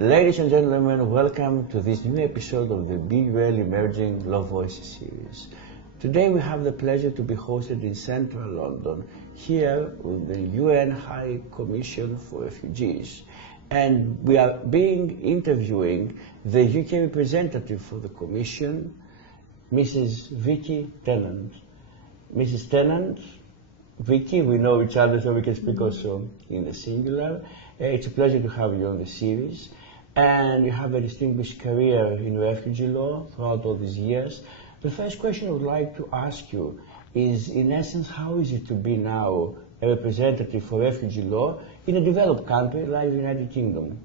Ladies and gentlemen, welcome to this new episode of the Big Well Emerging Law Voices series. Today we have the pleasure to be hosted in central London, here with the UN High Commission for Refugees. And we are interviewing the UK representative for the Commission, Mrs. Vicky Tennant. Mrs. Tennant, Vicky, we know each other so we can speak also in the singular. It's a pleasure to have you on the series. And you have a distinguished career in refugee law throughout all these years. The first question I would like to ask you is, in essence, how is it to be now a representative for refugee law in a developed country like the United Kingdom?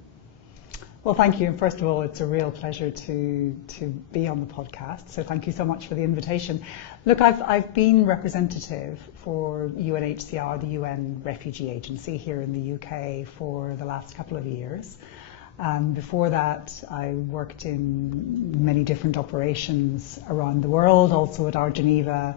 Well, thank you. First of all, it's a real pleasure to be on the podcast. So thank you so much for the invitation. Look, I've been representative for UNHCR, the UN Refugee Agency here in the UK for the last couple of years. Before that, I worked in many different operations around the world, also at our Geneva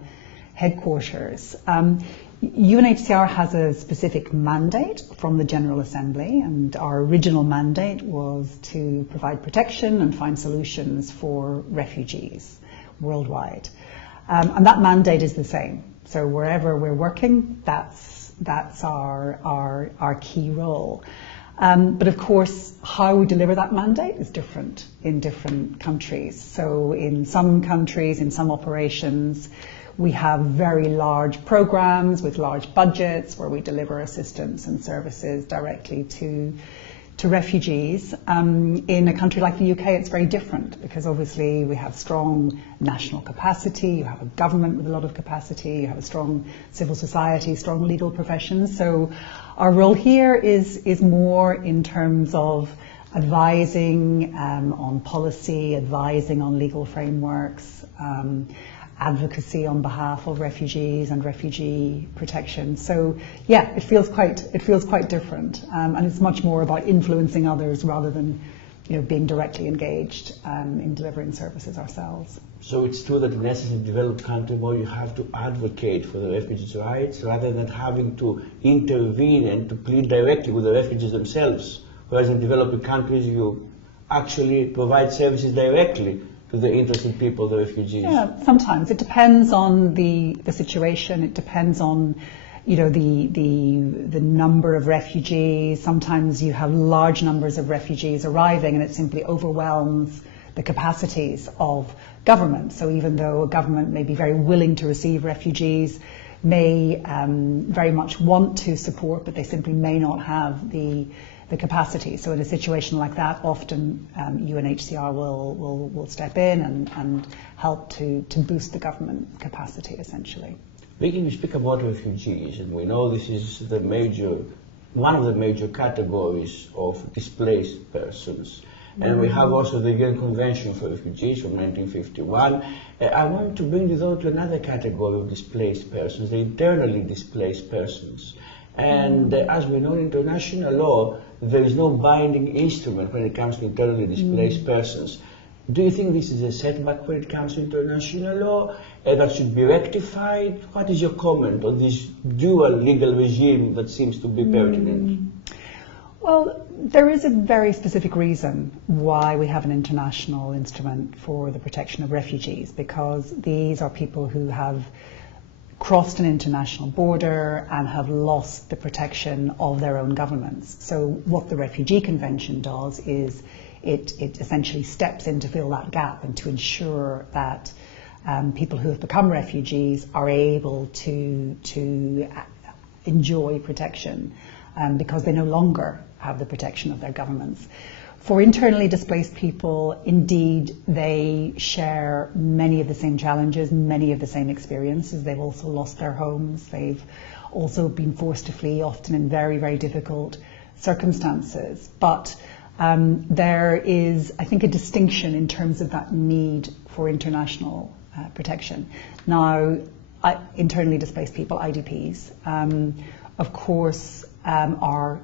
headquarters. UNHCR has a specific mandate from the General Assembly, and our original mandate was to provide protection and find solutions for refugees worldwide. And that mandate is the same. So wherever we're working, that's our key role. But of course, how we deliver that mandate is different in different countries. So in some countries, in some operations, we have very large programs with large budgets where we deliver assistance and services directly to refugees. In a country like the UK, it's very different because obviously we have strong national capacity, you have a government with a lot of capacity, you have a strong civil society, strong legal professions. So our role here is more in terms of advising on policy, advising on legal frameworks, advocacy on behalf of refugees and refugee protection. So yeah, it feels quite different, and it's much more about influencing others rather than being directly engaged in delivering services ourselves. So it's true that in essence, in a developed country where you have to advocate for the refugees' rights rather than having to intervene and to plead directly with the refugees themselves, whereas in developing countries you actually provide services directly to the interested people, the refugees. Yeah, sometimes it depends on the situation. It depends on the number of refugees. Sometimes you have large numbers of refugees arriving and it simply overwhelms the capacities of government. So even though a government may be very willing to receive refugees, may very much want to support, but they simply may not have the capacity. So in a situation like that, often UNHCR will step in and help to boost the government capacity, essentially. Vicky, you speak about refugees, and we know this is one of the major categories of displaced persons. And we have also the UN Convention for Refugees from 1951. I want to bring you though to another category of displaced persons, the internally displaced persons. And as we know in international law, there is no binding instrument when it comes to internally displaced persons. Do you think this is a setback when it comes to international law that should be rectified? What is your comment on this dual legal regime that seems to be pertinent? Well, there is a very specific reason why we have an international instrument for the protection of refugees, because these are people who have crossed an international border and have lost the protection of their own governments. So what the Refugee Convention does is it essentially steps in to fill that gap and to ensure that people who have become refugees are able to enjoy protection because they no longer have the protection of their governments. For internally displaced people, indeed, they share many of the same challenges, many of the same experiences. They've also lost their homes. They've also been forced to flee, often in very, very difficult circumstances. But there is, I think, a distinction in terms of that need for international protection. Now, internally displaced people, IDPs, of course, are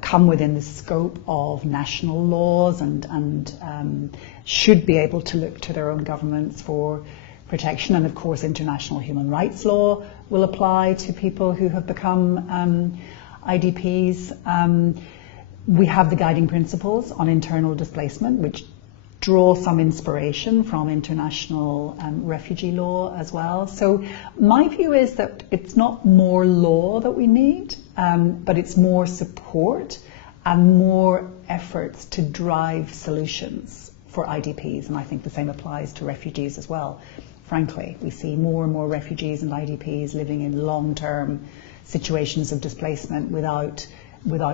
come within the scope of national laws and should be able to look to their own governments for protection. And of course, international human rights law will apply to people who have become IDPs. We have the guiding principles on internal displacement, which draw some inspiration from international refugee law as well. So my view is that it's not more law that we need, but it's more support and more efforts to drive solutions for IDPs. And I think the same applies to refugees as well. Frankly, we see more and more refugees and IDPs living in long-term situations of displacement without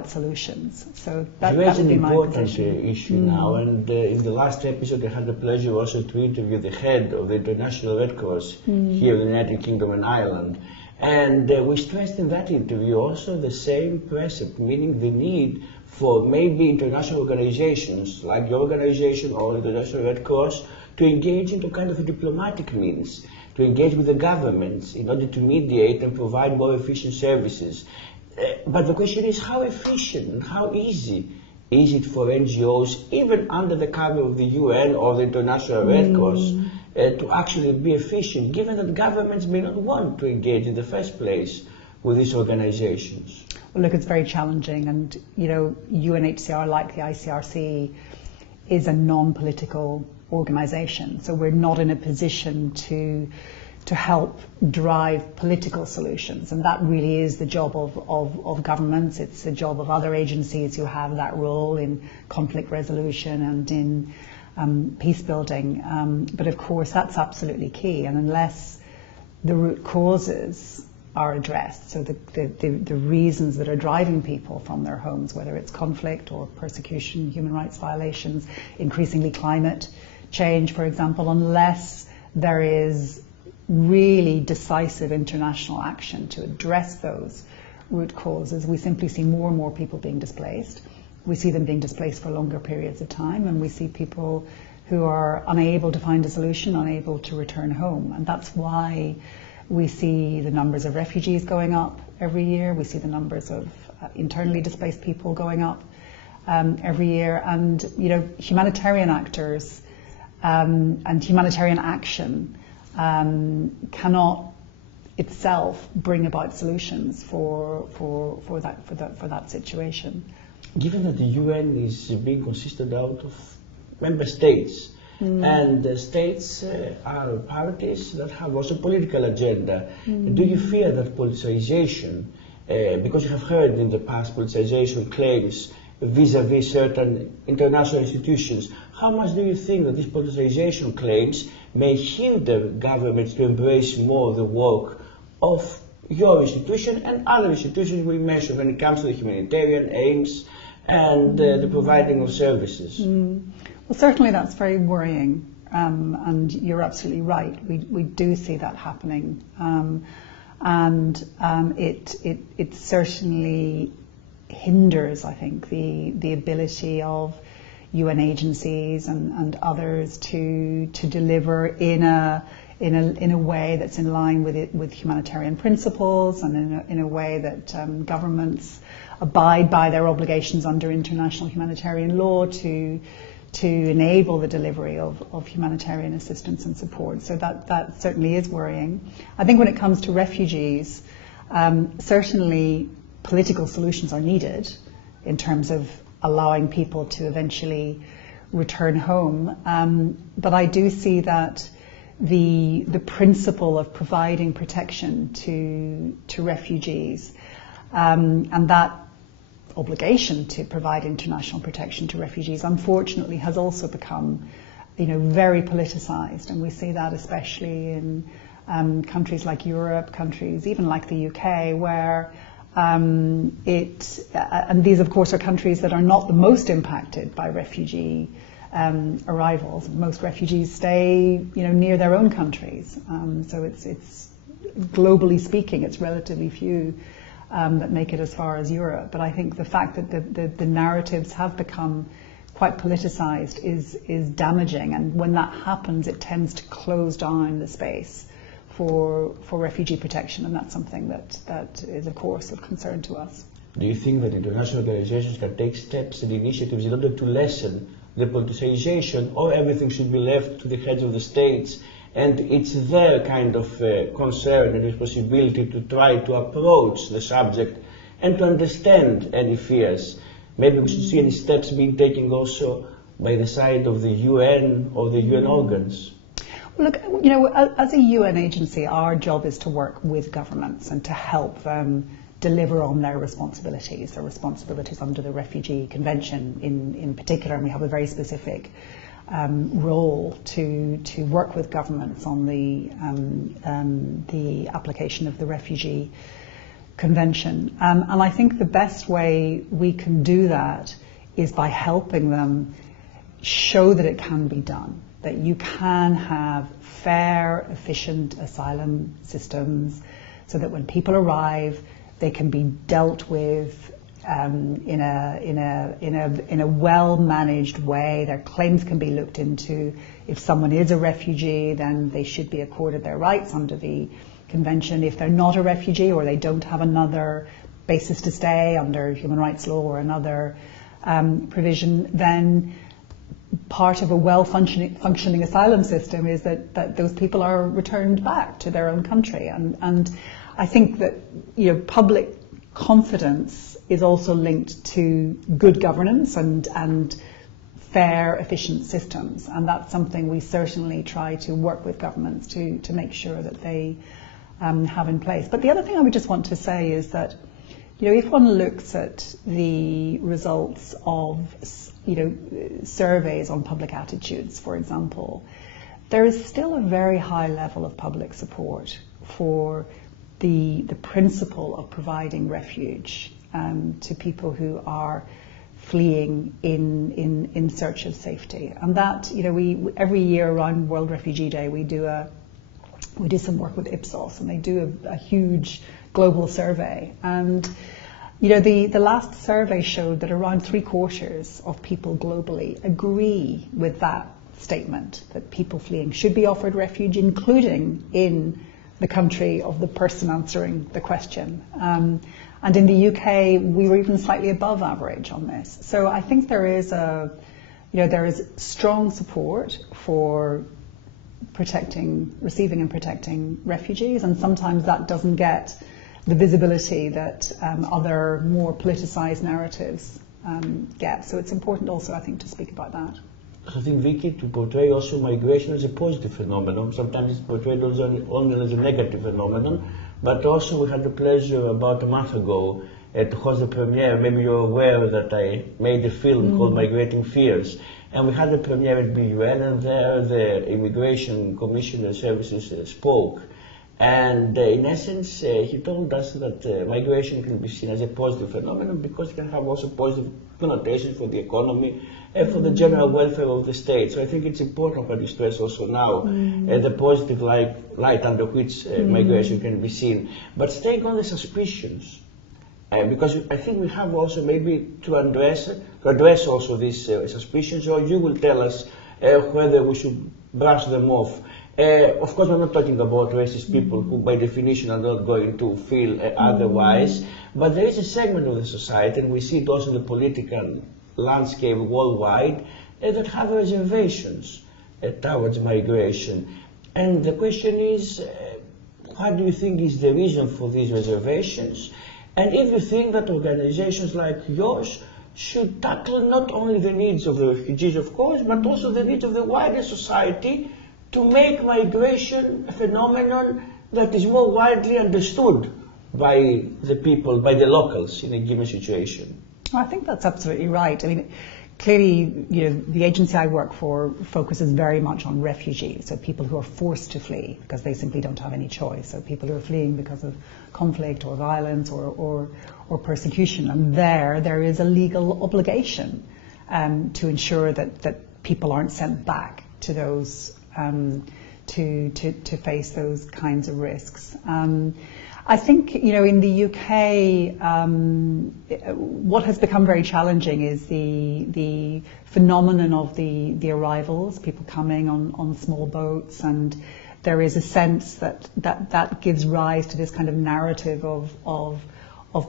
solutions. So that would be my position. You raise an important issue now, and in the last episode I had the pleasure also to interview the head of the International Red Cross here in the United Kingdom and Ireland. And we stressed in that interview also the same precept, meaning the need for maybe international organizations like your organization or the International Red Cross to engage into kind of a diplomatic means, to engage with the governments in order to mediate and provide more efficient services. But the question is, how efficient and how easy is it for NGOs, even under the cover of the UN or the International Red Cross, to actually be efficient, given that governments may not want to engage in the first place with these organizations? Well, look, it's very challenging, and UNHCR, like the ICRC, is a non-political organization, so we're not in a position to help drive political solutions, and that really is the job of governments. It's the job of other agencies who have that role in conflict resolution and in peace building. But of course, that's absolutely key, and unless the root causes are addressed, so the reasons that are driving people from their homes, whether it's conflict or persecution, human rights violations, increasingly climate change, for example, unless there is really decisive international action to address those root causes, we simply see more and more people being displaced. We see them being displaced for longer periods of time, and we see people who are unable to find a solution, unable to return home. And that's why we see the numbers of refugees going up every year. We see the numbers of internally displaced people going up every year. And humanitarian actors and humanitarian action cannot itself bring about solutions for that situation. Given that the UN is being consisted out of member states, and the states are parties that have also political agenda, do you fear that politicization, because you have heard in the past politicization claims vis-à-vis certain international institutions, how much do you think that these politicization claims may hinder governments to embrace more the work of your institution and other institutions we mentioned when it comes to the humanitarian aims and the providing of services? Well, certainly that's very worrying, and you're absolutely right. We do see that happening, and it certainly hinders, I think, the ability of UN agencies and others to deliver in a way that's in line with humanitarian principles, and in a way that governments abide by their obligations under international humanitarian law to enable the delivery of humanitarian assistance and support. So that certainly is worrying. I think when it comes to refugees, certainly political solutions are needed in terms of allowing people to eventually return home. But I do see that the principle of providing protection to refugees and that obligation to provide international protection to refugees, unfortunately, has also become, very politicized, and we see that especially in countries like Europe, countries even like the UK, where and these, of course, are countries that are not the most impacted by refugee arrivals. Most refugees stay, near their own countries. So it's globally speaking, it's relatively few that make it as far as Europe. But I think the fact that the narratives have become quite politicized is damaging, and when that happens, it tends to close down the space for refugee protection, and that's something that is, of course, of concern to us. Do you think that international organizations can take steps and initiatives in order to lessen the politicization, or everything should be left to the heads of the states, and it's their kind of concern and responsibility to try to approach the subject and to understand any fears maybe we should see any steps being taken also by the side of the UN or the UN organs. Well, look, you know, as a UN agency, our job is to work with governments and to help them deliver on their responsibilities under the Refugee Convention in particular, and we have a very specific role to work with governments on the application of the Refugee Convention. And I think the best way we can do that is by helping them show that it can be done, that you can have fair, efficient asylum systems so that when people arrive, they can be dealt with in a well-managed way. Their claims can be looked into. If someone is a refugee, then they should be accorded their rights under the convention. If they're not a refugee or they don't have another basis to stay under human rights law or another provision, then part of a well-functioning asylum system is that those people are returned back to their own country. And I think that, you know, public confidence is also linked to good governance and fair, efficient systems. And that's something we certainly try to work with governments to make sure that they have in place. But the other thing I would just want to say is that, you know, if one looks at the results of, you know, surveys on public attitudes, for example, there is still a very high level of public support for the principle of providing refuge to people who are fleeing in search of safety. And that, you know, we every year around World Refugee Day we do some work with Ipsos, and they do a huge global survey. And you know, the last survey showed that around 3/4 of people globally agree with that statement, that people fleeing should be offered refuge, including in the country of the person answering the question. And in the UK, we were even slightly above average on this. So I think there is strong support for receiving and protecting refugees, and sometimes that doesn't get the visibility that other more politicized narratives get. So it's important also, I think, to speak about that. I think, Vicky, to portray also migration as a positive phenomenon. Sometimes it's portrayed only as a negative phenomenon, but also we had the pleasure about a month ago to host the premiere. Maybe you're aware that I made a film called Migrating Fears, and we had the premiere at BUN, and there the Immigration Commissioner Services spoke. And in essence, he told us that migration can be seen as a positive phenomenon because it can have also positive connotations for the economy and for the general welfare of the state. So I think it's important to stress also now the positive light under which migration can be seen. But staying on the suspicions, because I think we have also maybe to address also these suspicions, or you will tell us whether we should brush them off. Of course, we're not talking about racist people who by definition are not going to feel otherwise, but there is a segment of the society, and we see it also in the political landscape worldwide, that have reservations towards migration. And the question is, what do you think is the reason for these reservations? And if you think that organizations like yours should tackle not only the needs of the refugees, of course, but also the needs of the wider society, to make migration a phenomenon that is more widely understood by the people, by the locals in a given situation. I think that's absolutely right. I mean, clearly, you know, the agency I work for focuses very much on refugees, so people who are forced to flee because they simply don't have any choice. So people who are fleeing because of conflict or violence or persecution. And there is a legal obligation to ensure that people aren't sent back to those to face those kinds of risks. I think, you know, in the UK, what has become very challenging is the phenomenon of the arrivals, people coming on small boats, and there is a sense that gives rise to this kind of narrative of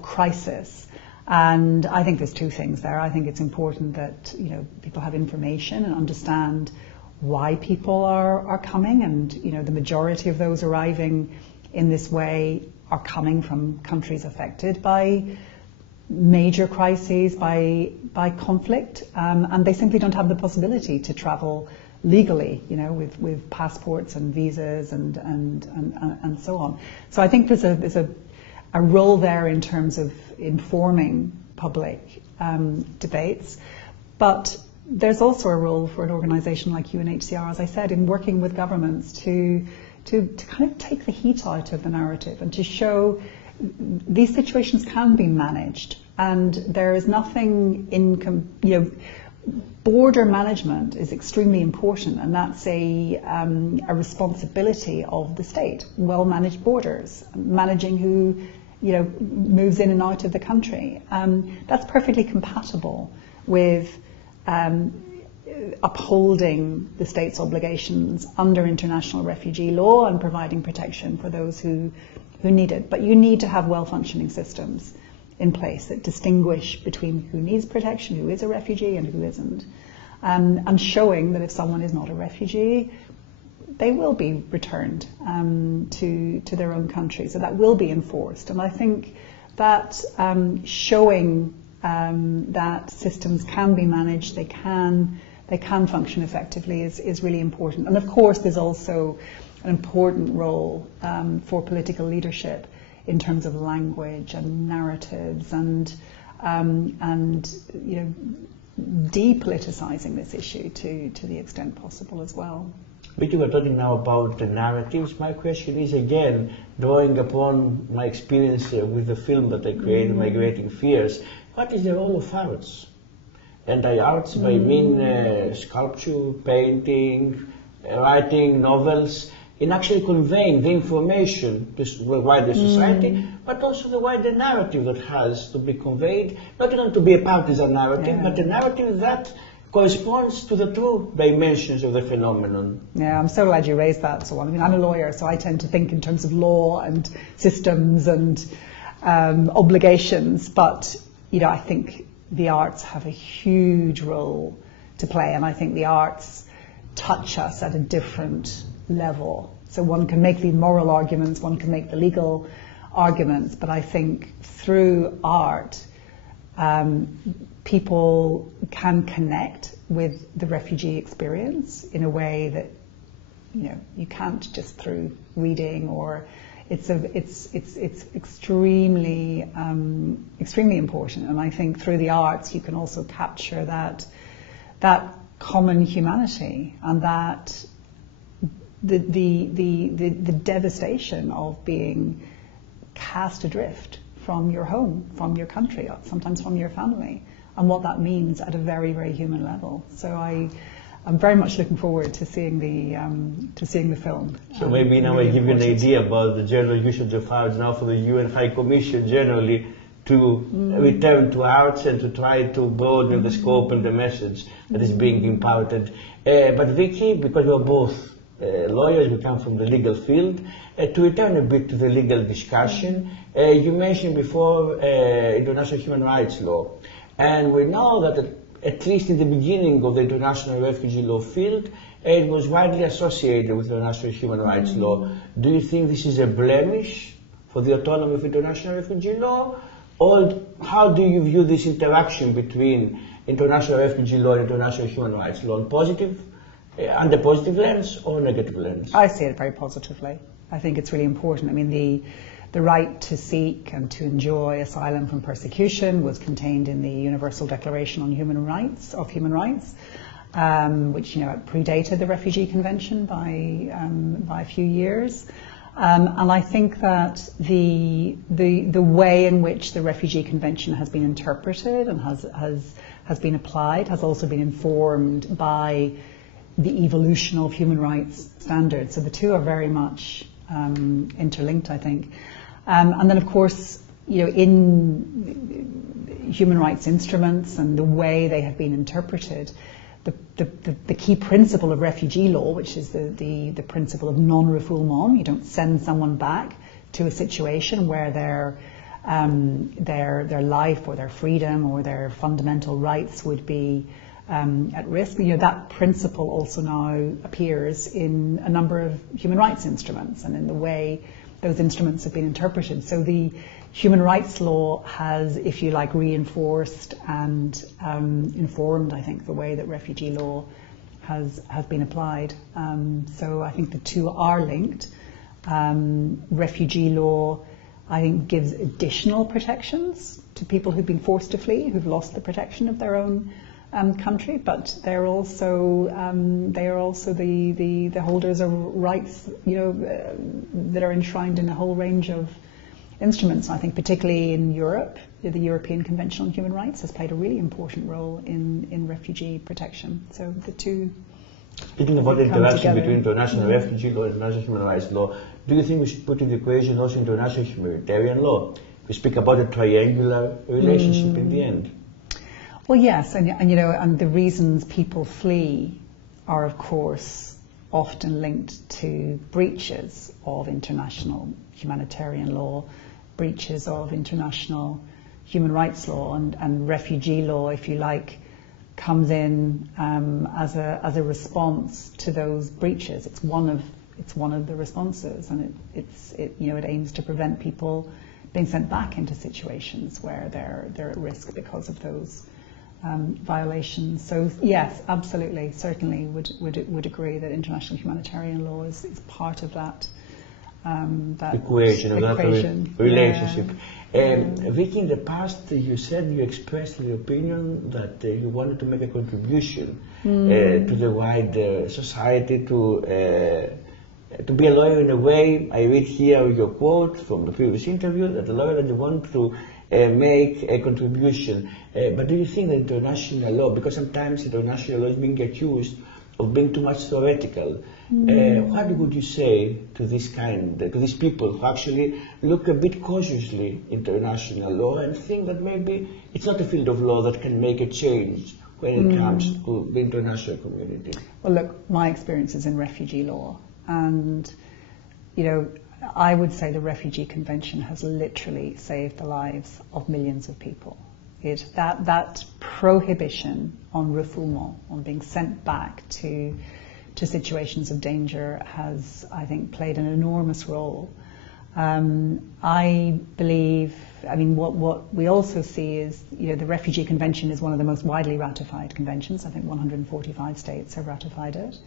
crisis. And I think there's two things there. I think it's important that, you know, people have information and understand why people are coming, and, you know, the majority of those arriving in this way are coming from countries affected by major crises, by conflict, and they simply don't have the possibility to travel legally, with passports and visas and so on. So I think there's a role there in terms of informing public debates, but there's also a role for an organisation like UNHCR, as I said, in working with governments to kind of take the heat out of the narrative and to show these situations can be managed, and there is nothing border management is extremely important, and that's a responsibility of the state. Well-managed borders, managing who moves in and out of the country. That's perfectly compatible with upholding the state's obligations under international refugee law and providing protection for those who need it. But you need to have well-functioning systems in place that distinguish between who needs protection, who is a refugee and who isn't, and showing that if someone is not a refugee, they will be returned to their own country. So that will be enforced. And I think that showing that systems can be managed, they can function effectively is really important. And of course, there's also an important role for political leadership in terms of language and narratives and depoliticizing this issue to the extent possible as well. Vicky, we're talking now about the narratives. My question is, again, drawing upon my experience with the film that I created, Migrating Fears, what is the role of arts? And by arts, I mean sculpture, painting, writing, novels, in actually conveying the information to the wider society, but also the wider narrative that has to be conveyed, not only to be a partisan narrative, but a narrative that corresponds to the true dimensions of the phenomenon. Yeah, I'm so glad you raised that, Swan. I mean, I'm a lawyer, so I tend to think in terms of law and systems and obligations, but I think the arts have a huge role to play, and I think the arts touch us at a different level. So one can make the moral arguments, one can make the legal arguments, but I think through art, people can connect with the refugee experience in a way that you can't just through reading, or it's extremely important. And I think through the arts you can also capture that common humanity and that the devastation of being cast adrift from your home, from your country, sometimes from your family, and what that means at a very, very human level. So I'm very much looking forward to seeing the film. So maybe now I give you an idea about the general usage of arts now for the UN High Commission generally to return to arts and to try to broaden the scope and the message that is being imparted. But Vicky, because we are both lawyers, we come from the legal field, to return a bit to the legal discussion, you mentioned before international human rights law. And we know that at least in the beginning of the international refugee law field, it was widely associated with international human rights law. Do you think this is a blemish for the autonomy of international refugee law? Or how do you view this interaction between international refugee law and international human rights law? Under positive lens or negative lens? I see it very positively. I think it's really important. I mean, the right to seek and to enjoy asylum from persecution was contained in the Universal Declaration on Human Rights, which predated the Refugee Convention by a few years. And I think that the way in which the Refugee Convention has been interpreted and has been applied has also been informed by the evolution of human rights standards. So the two are very much interlinked, I think. And then, of course, in human rights instruments and the way they have been interpreted, the key principle of refugee law, which is the principle of non-refoulement, you don't send someone back to a situation where their life or their freedom or their fundamental rights would be at risk. That principle also now appears in a number of human rights instruments and in the way those instruments have been interpreted. So the human rights law has, if you like, reinforced and informed, I think, the way that refugee law has been applied. So I think the two are linked. Refugee law, I think, gives additional protections to people who've been forced to flee, who've lost the protection of their own country, but they're also the holders of rights, that are enshrined in a whole range of instruments. I think particularly in Europe, the European Convention on Human Rights has played a really important role in refugee protection. So the two. Speaking about the interaction between international refugee law and international human rights law, do you think we should put in the equation also international humanitarian law? We speak about a triangular relationship in the end. Well, yes, and the reasons people flee are, of course, often linked to breaches of international humanitarian law, breaches of international human rights law, and refugee law, if you like, comes in as a response to those breaches. It's one of the responses, and it aims to prevent people being sent back into situations where they're at risk because of those violations. So yes, absolutely, certainly would agree that international humanitarian law is part of that equation, that relationship. Vicky, in the past you said you expressed the opinion that you wanted to make a contribution to the wider society, to be a lawyer in a way. I read here your quote from the previous interview, that a lawyer that you want to make a contribution. But do you think that international law, because sometimes international law is being accused of being too much theoretical, what would you say to these people who actually look a bit cautiously international law and think that maybe it's not a field of law that can make a change when it comes to the international community? Well, look, my experience is in refugee law, and I would say the Refugee Convention has literally saved the lives of millions of people. That prohibition on refoulement, on being sent back to situations of danger, has, I think, played an enormous role. I believe, what we also see is, the Refugee Convention is one of the most widely ratified conventions. I think 145 states have ratified it.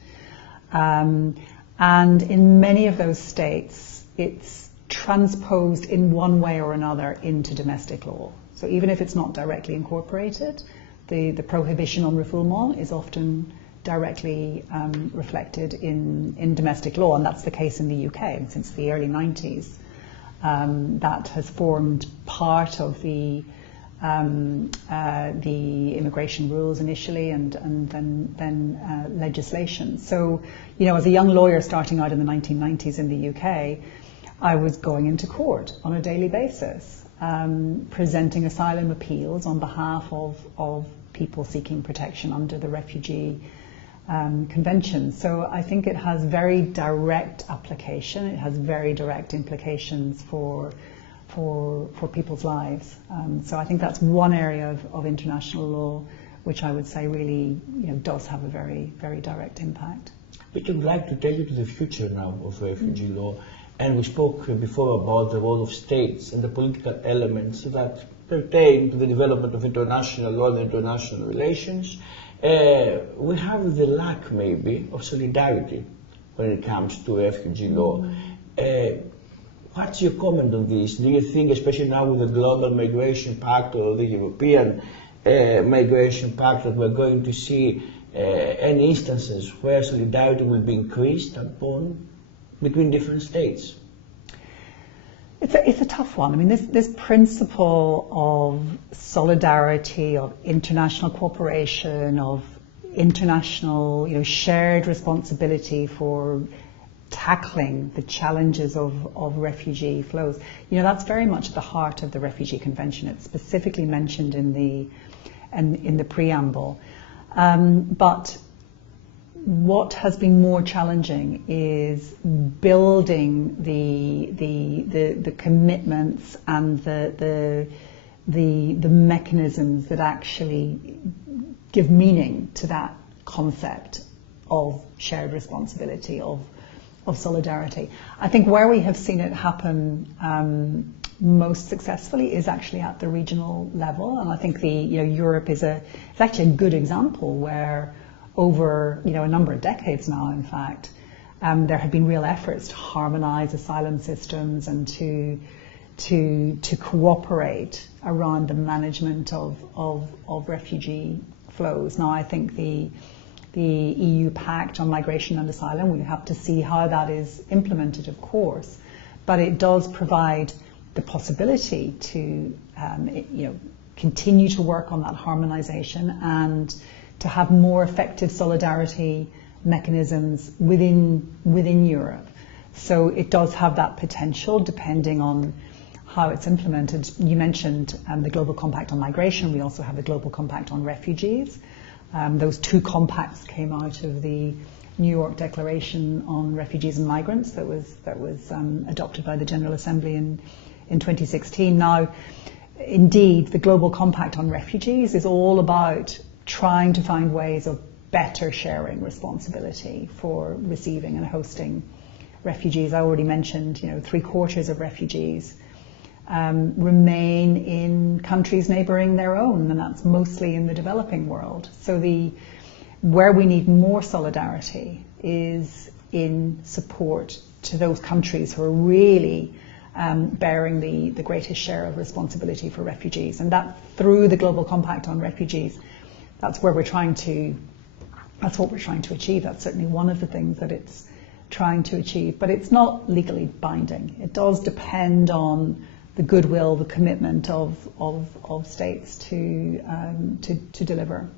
And in many of those states, it's transposed in one way or another into domestic law. So even if it's not directly incorporated, the prohibition on refoulement is often directly reflected in domestic law, and that's the case in the UK since the early 90s. That has formed part of the immigration rules initially, and then legislation. So, as a young lawyer starting out in the 1990s in the UK, I was going into court on a daily basis, presenting asylum appeals on behalf of people seeking protection under the Refugee Convention. So I think it has very direct application. It has very direct implications for people's lives. So I think that's one area of international law which I would say really does have a very, very direct impact. We would like to take you to the future now of refugee law. And we spoke before about the role of states and the political elements that pertain to the development of international law and international relations. We have the lack, maybe, of solidarity when it comes to refugee law. What's your comment on this? Do you think, especially now with the Global Migration Pact or the European Migration Pact, that we're going to see any instances where solidarity will be increased upon between different states? It's a tough one. I mean, this principle of solidarity, of international cooperation, of international, shared responsibility for tackling the challenges of refugee flows, that's very much at the heart of the Refugee Convention. It's specifically mentioned in the preamble. But what has been more challenging is building the commitments and the mechanisms that actually give meaning to that concept of shared responsibility, of solidarity. I think where we have seen it happen most successfully is actually at the regional level, and I think Europe is it's actually a good example where over a number of decades now, in fact, there have been real efforts to harmonise asylum systems and to cooperate around the management of refugee flows. Now, I think the EU Pact on Migration and Asylum, we have to see how that is implemented, of course, but it does provide the possibility to continue to work on that harmonisation and to have more effective solidarity mechanisms within Europe. So it does have that potential depending on how it's implemented. You mentioned the Global Compact on Migration. We also have the Global Compact on Refugees. Those two compacts came out of the New York Declaration on Refugees and Migrants that was adopted by the General Assembly in 2016. Now, indeed, the Global Compact on Refugees is all about trying to find ways of better sharing responsibility for receiving and hosting refugees. I already mentioned, 3/4 of refugees remain in countries neighbouring their own, and that's mostly in the developing world. So where we need more solidarity is in support to those countries who are really bearing the greatest share of responsibility for refugees, and that through the Global Compact on Refugees, that's what we're trying to achieve. That's certainly one of the things that it's trying to achieve, but it's not legally binding. It does depend on the goodwill, the commitment of states to deliver.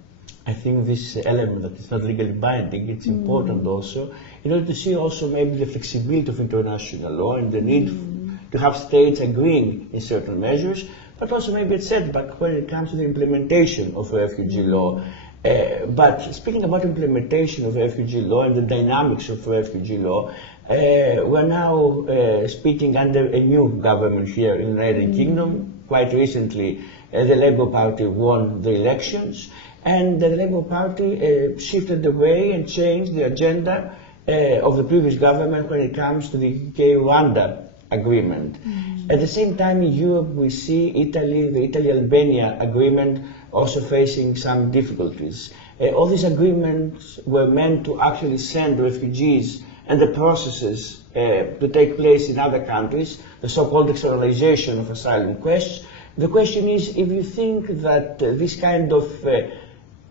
I think this element that is not legally binding, it's important also, in order to see also maybe the flexibility of international law and the need to have states agreeing in certain measures, but also maybe a setback when it comes to the implementation of refugee law. But speaking about implementation of refugee law and the dynamics of refugee law, we're now speaking under a new government here in the United Kingdom. Quite recently, the Labour Party won the elections, and the Labour Party shifted the way and changed the agenda of the previous government when it comes to the UK-Rwanda agreement. At the same time, in Europe, we see the Italy-Albania agreement also facing some difficulties. All these agreements were meant to actually send refugees and the processes to take place in other countries, the so-called externalization of asylum requests. The question is if you think that this kind of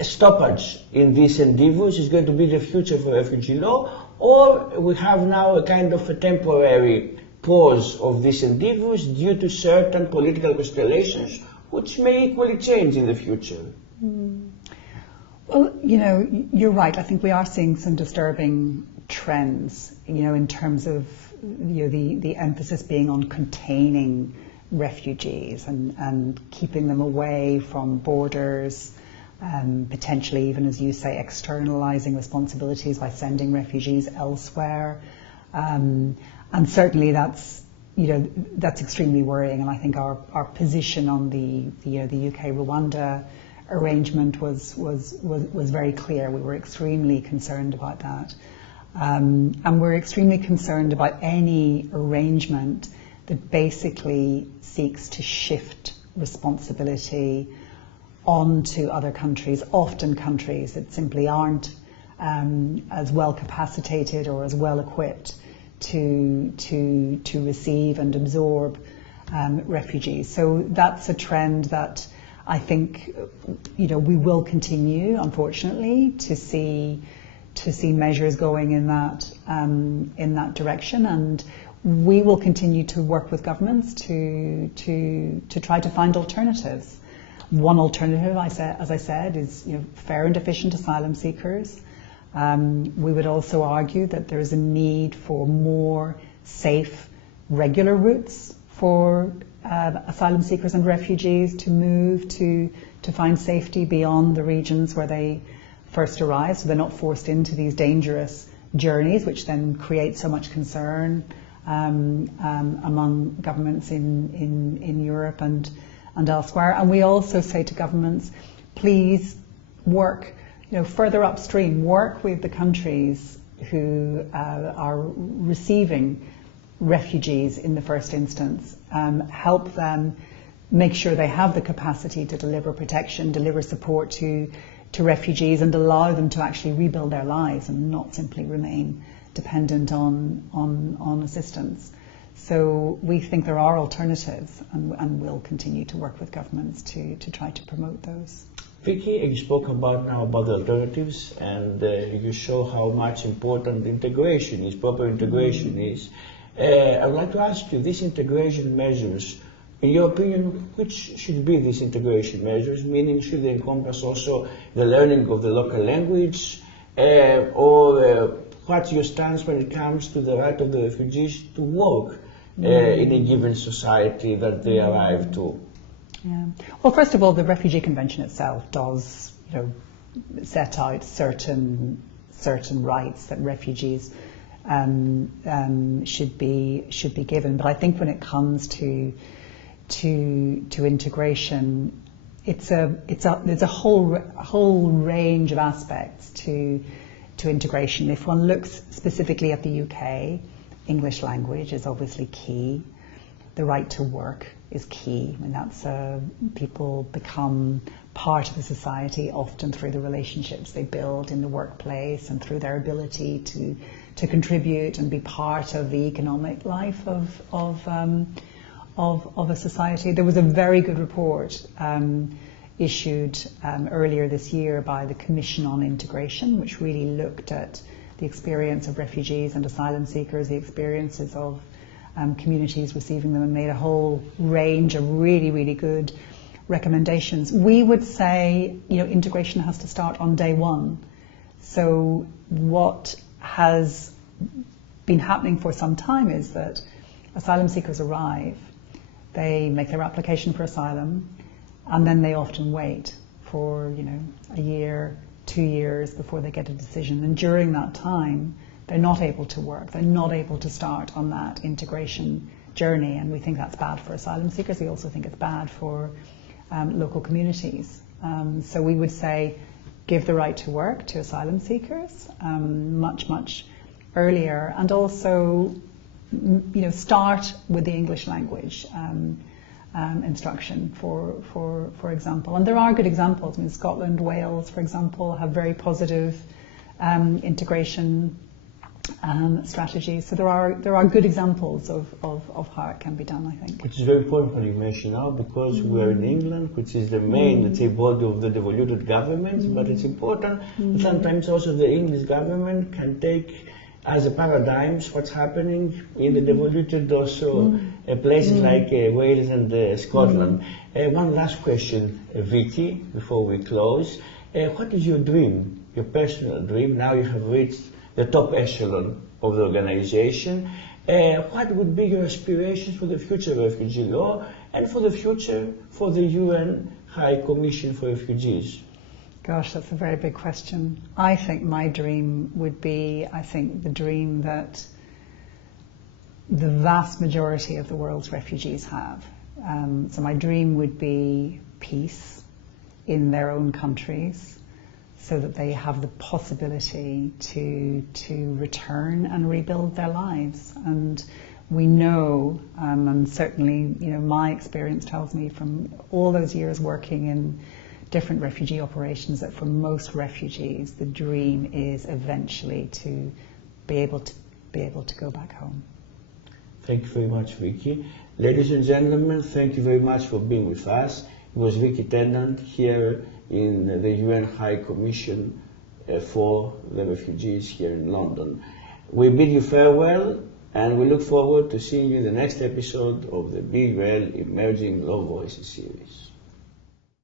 stoppage in these endeavors is going to be the future for refugee law, or we have now a kind of a temporary pause of these endeavors due to certain political constellations which may equally change in the future. Well, you're right. I think we are seeing some disturbing trends, in terms of the emphasis being on containing refugees and keeping them away from borders, potentially even, as you say, externalizing responsibilities by sending refugees elsewhere. And certainly that's extremely worrying, and I think our position on the UK-Rwanda arrangement was very clear. We were extremely concerned about that, and we're extremely concerned about any arrangement that basically seeks to shift responsibility onto other countries, often countries that simply aren't as well capacitated or as well equipped to receive and absorb refugees. So that's a trend that I think we will continue, unfortunately, to see measures going in that direction, and we will continue to work with governments to try to find alternatives. One alternative, as I said, is fair and efficient asylum seekers. We would also argue that there is a need for more safe, regular routes for asylum seekers and refugees to move to find safety beyond the regions where they first arrive, so they're not forced into these dangerous journeys, which then create so much concern among governments in Europe and elsewhere. And we also say to governments, please work further upstream, work with the countries who are receiving refugees in the first instance, help them make sure they have the capacity to deliver protection, deliver support to refugees, and allow them to actually rebuild their lives and not simply remain dependent on assistance. So we think there are alternatives, and we'll continue to work with governments to try to promote those. Vicky, you spoke about now about the alternatives, and you show how much important integration is, proper integration is. I would like to ask you, these integration measures, in your opinion, which should be these integration measures? Meaning, should they encompass also the learning of the local language, or what's your stance when it comes to the right of the refugees to work in a given society that they arrive to? Yeah. Well, first of all, the Refugee Convention itself does, set out certain rights that refugees should be given. But I think when it comes to integration, there's a whole range of aspects to integration. If one looks specifically at the UK, English language is obviously key. The right to work is key. I mean, that's people become part of the society often through the relationships they build in the workplace and through their ability to contribute and be part of the economic life of a society. There was a very good report issued earlier this year by the Commission on Integration, which really looked at the experience of refugees and asylum seekers, the experiences of communities receiving them, and made a whole range of really, really good recommendations. We would say, integration has to start on day one. So what has been happening for some time is that asylum seekers arrive, they make their application for asylum, and then they often wait for, a year, 2 years before they get a decision. And during that time, they're not able to work. They're not able to start on that integration journey. And we think that's bad for asylum seekers. We also think it's bad for local communities. So we would say give the right to work to asylum seekers much, much earlier. And also, start with the English language instruction, for example. And there are good examples. I mean, Scotland, Wales, for example, have very positive integration strategies. So there are good examples of how it can be done, I think. Which is very important what you mention now, because we are in England, which is the main, let's say, body of the devoluted government, but it's important that sometimes also the English government can take as a paradigm what's happening in the devoluted also places like Wales and Scotland. One last question, Vicky, before we close. What is your dream, your personal dream? Now you have reached the top echelon of the organization. What would be your aspirations for the future of refugee law and for the future for the UN High Commission for Refugees? Gosh, that's a very big question. I think my dream would be, the dream that the vast majority of the world's refugees have. So my dream would be peace in their own countries, so that they have the possibility to return and rebuild their lives. And we know, and certainly, my experience tells me from all those years working in different refugee operations, that for most refugees, the dream is eventually to be able to go back home. Thank you very much, Vicky. Ladies and gentlemen, thank you very much for being with us. It was Vicky Tennant here in the UN High Commission for the Refugees here in London. We bid you farewell, and we look forward to seeing you in the next episode of the Be Well Emerging Law Voices series.